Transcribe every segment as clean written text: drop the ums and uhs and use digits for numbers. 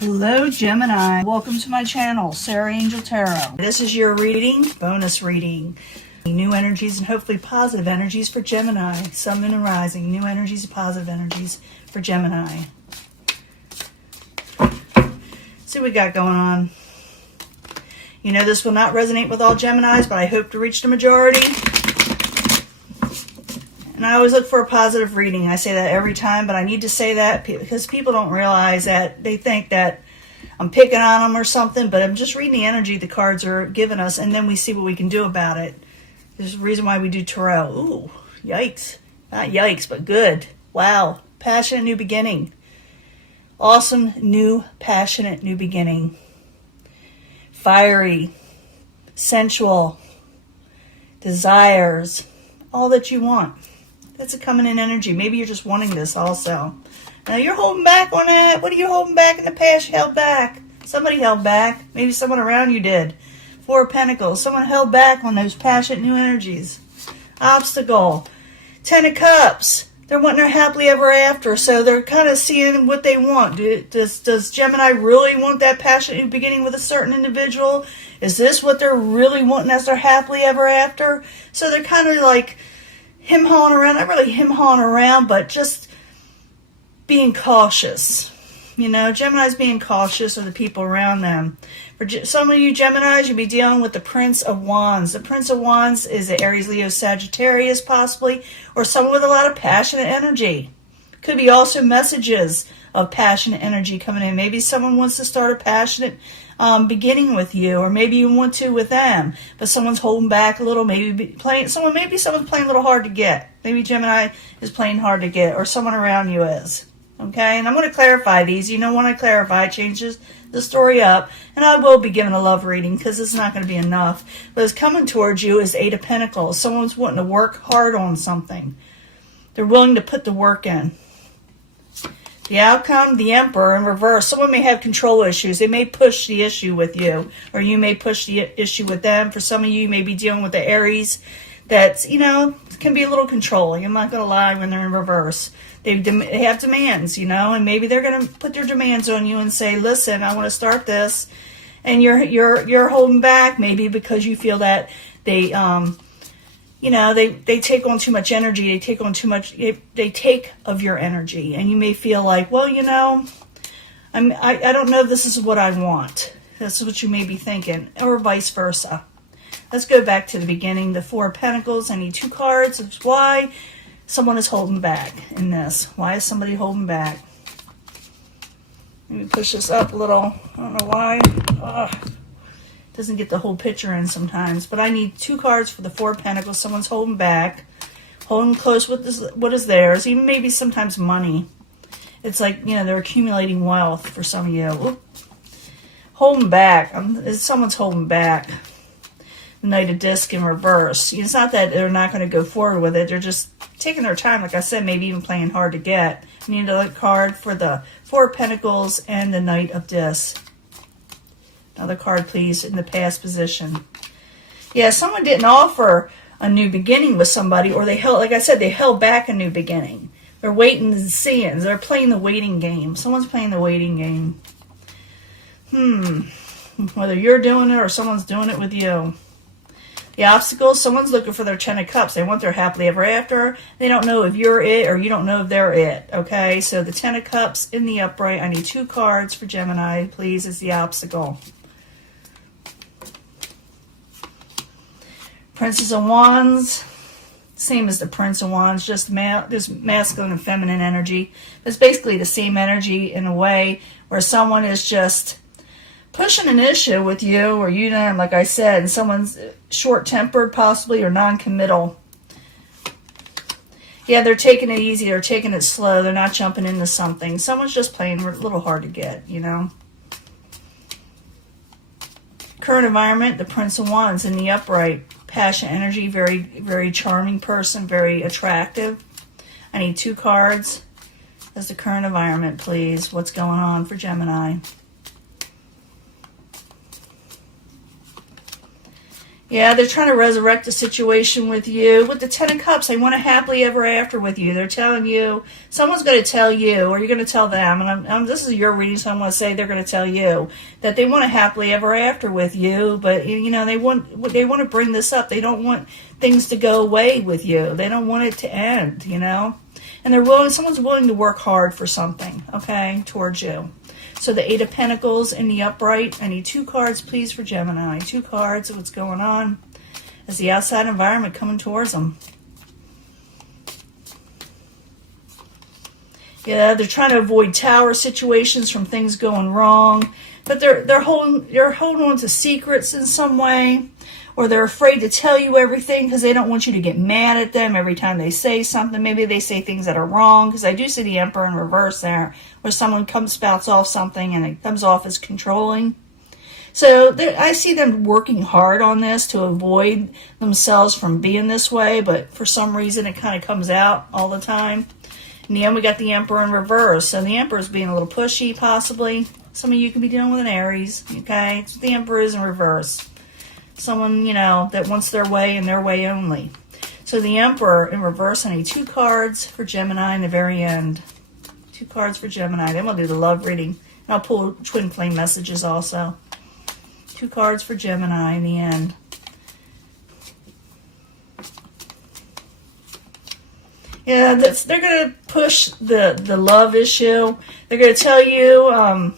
Hello Gemini, welcome to my channel, Sarah Angel Tarot. This is your reading, bonus reading. New energies and hopefully positive energies for Gemini. Sun, Moon, and Rising. New energies and positive energies for Gemini. See what we got going on. You know this will not resonate with all Geminis, but I hope to reach the majority. And I always look for a positive reading. I say that every time, but I need to say that because people don't realize that. They think that I'm picking on them or something, but I'm just reading the energy the cards are giving us, and then we see what we can do about it. There's a reason why we do tarot. Ooh, yikes. Not yikes, but good. Wow. Passionate new beginning. Awesome new, passionate new beginning. Fiery, sensual, desires, all that you want. That's a coming in energy. Maybe you're just wanting this also. Now you're holding back on that. What are you holding back in the past? You held back. Somebody held back. Maybe someone around you did. Four of Pentacles. Someone held back on those passionate new energies. Obstacle. Ten of Cups. They're wanting their happily ever after. So they're kind of seeing what they want. Does Gemini really want that passionate new beginning with a certain individual? Is this what they're really wanting as their happily ever after? So they're kind of like him-hawing around, not really him-hawing around, but just being cautious. You know, Gemini's being cautious of the people around them. For some of you Geminis, you'll be dealing with the Prince of Wands. The Prince of Wands is the Aries, Leo, Sagittarius possibly, or someone with a lot of passionate energy. Could be also messages of passionate energy coming in. Maybe someone wants to start a passionate beginning with you, or maybe you want to with them, but someone's holding back a little. Maybe someone's playing a little hard to get. Maybe Gemini is playing hard to get, or someone around you is. Okay, and I'm going to clarify these. You know, when I clarify, it changes the story up, and I will be giving a love reading because it's not going to be enough. But it's coming towards you is Eight of Pentacles. Someone's wanting to work hard on something. They're willing to put the work in. The outcome, the Emperor in reverse. Someone may have control issues. They may push the issue with you, or you may push the issue with them. For some of you may be dealing with the Aries that's, you know, can be a little controlling. I'm not going to lie, when they're in reverse. They have demands, you know, and maybe they're going to put their demands on you and say, listen, I want to start this. And you're holding back maybe because you feel that they, you know, they take on too much energy. They take on too much. They take of your energy, and you may feel like, well, you know, I don't know if this is what I want. That's what you may be thinking, or vice versa. Let's go back to the beginning. The Four of Pentacles. I need two cards. That's why someone is holding back in this. Why is somebody holding back? Let me push this up a little. I don't know why. Doesn't get the whole picture in sometimes, but I need two cards for the Four of Pentacles. Someone's holding back, holding close with this, what is theirs, even maybe sometimes money. It's like, you know, they're accumulating wealth for some of you. Oop. Holding back. Someone's holding back. Knight of Disc in reverse. It's not that they're not going to go forward with it. They're just taking their time, like I said, maybe even playing hard to get. I need another card for the Four of Pentacles and the Knight of Disc. Another card, please, in the past position. Yeah, someone didn't offer a new beginning with somebody, or they held, like I said, they held back a new beginning. They're waiting and seeing. They're playing the waiting game. Someone's playing the waiting game. Whether you're doing it or someone's doing it with you. The obstacle, someone's looking for their Ten of Cups. They want their happily ever after. They don't know if you're it or you don't know if they're it. Okay, so the Ten of Cups in the upright. I need two cards for Gemini, please, is the obstacle. Princess of Wands, same as the Prince of Wands, just there's masculine and feminine energy. It's basically the same energy in a way where someone is just pushing an issue with you, or you them, like I said, and someone's short-tempered possibly, or non-committal. Yeah, they're taking it easy, they're taking it slow, they're not jumping into something. Someone's just playing a little hard to get, you know. Current environment, the Prince of Wands in the upright. Passion, energy, very, very charming person, very attractive. I need two cards as the current environment, please. What's going on for Gemini? Yeah, they're trying to resurrect the situation with you. With the Ten of Cups, they want a happily ever after with you. They're telling you, someone's going to tell you, or you're going to tell them, and this is your reading, so I'm going to say they're going to tell you that they want a happily ever after with you, but, you know, they want to bring this up. They don't want things to go away with you. They don't want it to end, you know? And someone's willing to work hard for something, okay, towards you. So the Eight of Pentacles in the upright. I need 2 cards, please, for Gemini. 2 cards of what's going on as the outside environment coming towards them. Yeah, they're trying to avoid tower situations from things going wrong, but they're holding on to secrets in some way, or they're afraid to tell you everything because they don't want you to get mad at them every time they say something. Maybe they say things that are wrong, because I do see the Emperor in reverse there, where someone spouts off something and it comes off as controlling. So I see them working hard on this to avoid themselves from being this way, but for some reason it kind of comes out all the time. In the end, we got the Emperor in reverse. So the Emperor is being a little pushy, possibly. Some of you could be dealing with an Aries, okay? So the Emperor is in reverse. Someone, you know, that wants their way and their way only. So the Emperor in reverse, I need 2 cards for Gemini in the very end. 2 cards for Gemini. Then we'll do the love reading. And I'll pull twin flame messages also. 2 cards for Gemini in the end. Yeah, they're going to push the love issue. They're going to tell you,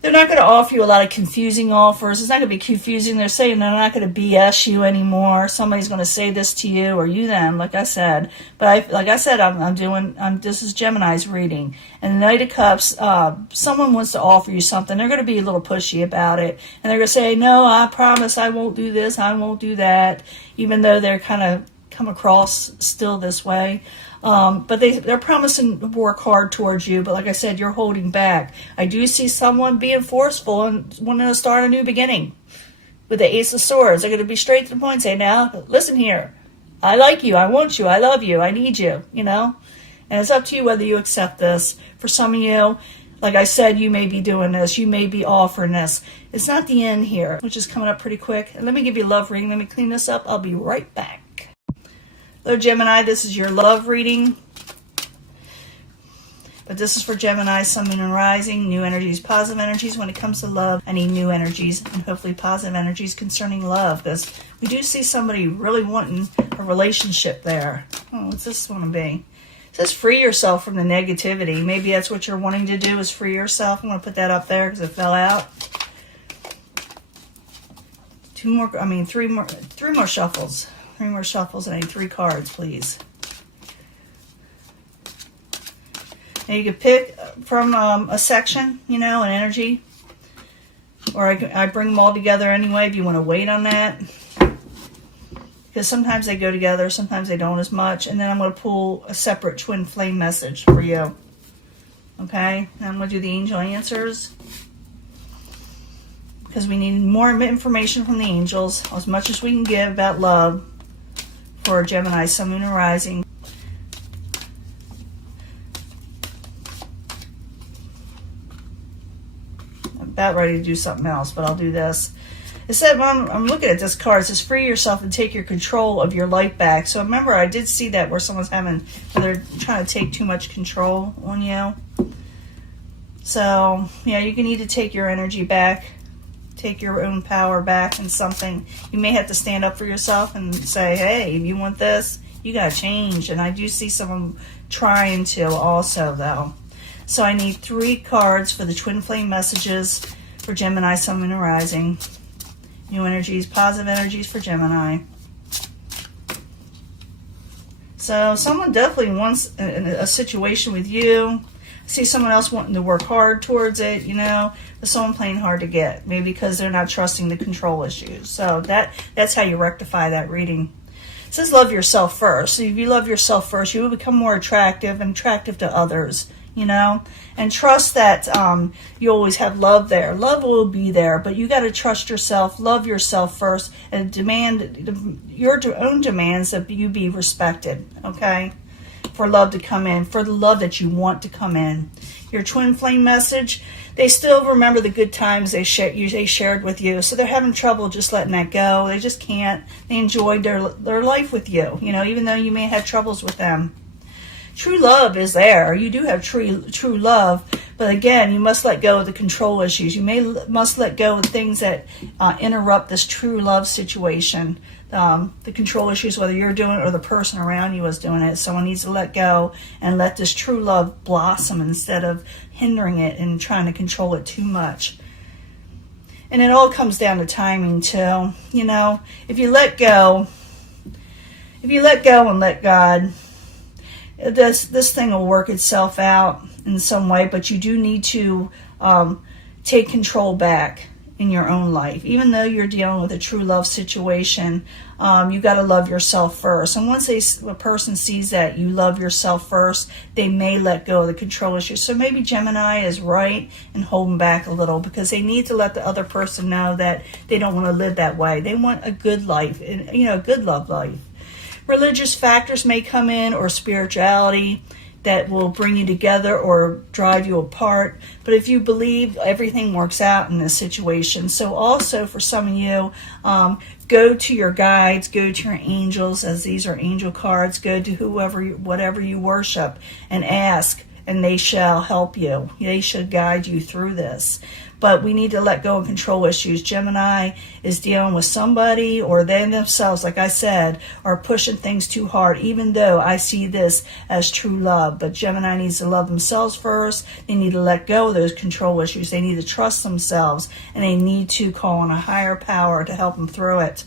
they're not going to offer you a lot of confusing offers. It's not going to be confusing. They're saying they're not going to BS you anymore. Somebody's going to say this to you, or you them, like I said. But this is Gemini's reading. And the Knight of Cups, someone wants to offer you something. They're going to be a little pushy about it. And they're going to say, no, I promise I won't do this, I won't do that. Even though they're kind of come across still this way. But they're promising to work hard towards you. But like I said, you're holding back. I do see someone being forceful and wanting to start a new beginning. With the Ace of Swords, they're going to be straight to the point and say, now, listen here. I like you. I want you. I love you. I need you. You know? And it's up to you whether you accept this. For some of you, like I said, you may be doing this. You may be offering this. It's not the end here, which is coming up pretty quick. And let me give you a love reading. Let me clean this up. I'll be right back. Hello, Gemini. This is your love reading. But this is for Gemini, Sun, Moon, and Rising. New energies, positive energies. When it comes to love, I need new energies and hopefully positive energies concerning love. Because we do see somebody really wanting a relationship there. Oh, what's this want to be? It says free yourself from the negativity. Maybe that's what you're wanting to do, is free yourself. I'm going to put that up there because it fell out. Three more shuffles. 3 more shuffles, and I need 3 cards, please. Now you can pick from a section, you know, an energy. Or I bring them all together anyway if you want to wait on that. Because sometimes they go together, sometimes they don't as much. And then I'm going to pull a separate twin flame message for you. Okay? And I'm going to do the angel answers. Because we need more information from the angels, as much as we can give about love. For Gemini, Sun, Moon, and Rising. I'm about ready to do something else, but I'll do this. It said, I'm looking at this card. It says, free yourself and take your control of your life back. So remember, I did see that where they're trying to take too much control on you. So, yeah, you need to take your energy back. Take your own power back in something. You may have to stand up for yourself and say, hey, if you want this, you got to change. And I do see someone trying to also, though. So I need 3 cards for the twin flame messages for Gemini, Sun, Moon, and Rising. New energies, positive energies for Gemini. So someone definitely wants a situation with you. I see someone else wanting to work hard towards it, you know, but someone playing hard to get, maybe because they're not trusting the control issues. So that's how you rectify that reading. It says love yourself first. So if you love yourself first, you will become more attractive and attractive to others, you know, and trust that you always have love there. Love will be there, but you got to trust yourself, love yourself first, and demand your own demands that you be respected, okay? for love to come in, for the love that you want to come in. Your twin flame message, they still remember the good times they shared with you. So they're having trouble just letting that go. They just can't. They enjoyed their life with you, even though you may have troubles with them. True love is there. You do have true love, but again, you must let go of the control issues. You must let go of things that interrupt this true love situation. The control issues, whether you're doing it or the person around you is doing it. Someone needs to let go and let this true love blossom instead of hindering it and trying to control it too much. And it all comes down to timing too. If you let go and let God, this thing will work itself out in some way, but you do need to take control back in your own life. Even though you're dealing with a true love situation, you got to love yourself first. And once a person sees that you love yourself first, they may let go of the control issue. So maybe Gemini is right and holding back a little because they need to let the other person know that they don't want to live that way. They want a good life, a good love life. Religious factors may come in, or spirituality that will bring you together or drive you apart. But if you believe, everything works out in this situation. So also for some of you, go to your guides, go to your angels, as these are angel cards. Go to whatever you worship and ask, and they shall help you. They should guide you through this. But we need to let go of control issues. Gemini is dealing with somebody, or they themselves, like I said, are pushing things too hard, even though I see this as true love. But Gemini needs to love themselves first. They need to let go of those control issues. They need to trust themselves, and they need to call on a higher power to help them through it.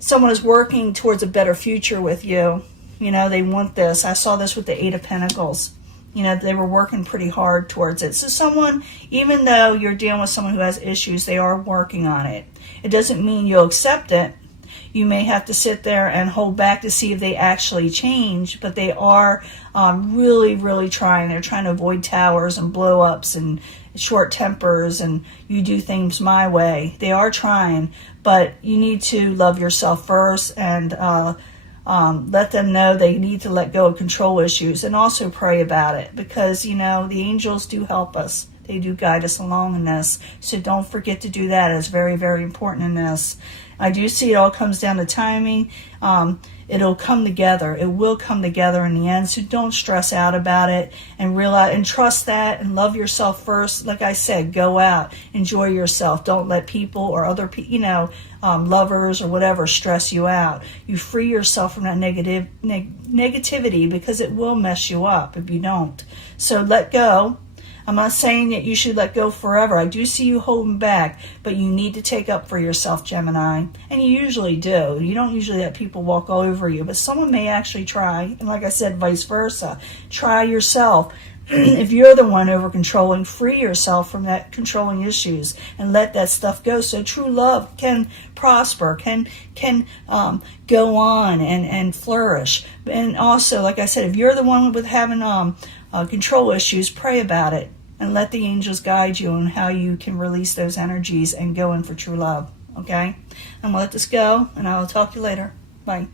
Someone is working towards a better future with you. They want this. I saw this with the Eight of Pentacles. They were working pretty hard towards it. So someone, even though you're dealing with someone who has issues, they are working on it. It doesn't mean you'll accept it. You may have to sit there and hold back to see if they actually change, but they are really, really trying. They're trying to avoid towers and blow-ups and short tempers and you do things my way. They are trying, but you need to love yourself first and let them know they need to let go of control issues, and also pray about it because, the angels do help us. They do guide us along in this. So don't forget to do that. It's very, very important in this. I do see it all comes down to timing. It'll come together. It will come together in the end. So don't stress out about it and realize and trust that and love yourself first. Like I said, go out, enjoy yourself. Don't let people or other people, lovers or whatever stress you out. You free yourself from that negativity because it will mess you up if you don't. So let go. I'm not saying that you should let go forever. I do see you holding back, but you need to take up for yourself, Gemini. And you usually do. You don't usually let people walk all over you, but someone may actually try. And like I said, vice versa. Try yourself. If you're the one over controlling, free yourself from that controlling issues and let that stuff go. So true love can prosper, can go on and flourish. And also, like I said, if you're the one with having control issues, pray about it and let the angels guide you on how you can release those energies and go in for true love. Okay? I'm going to let this go, and I will talk to you later. Bye.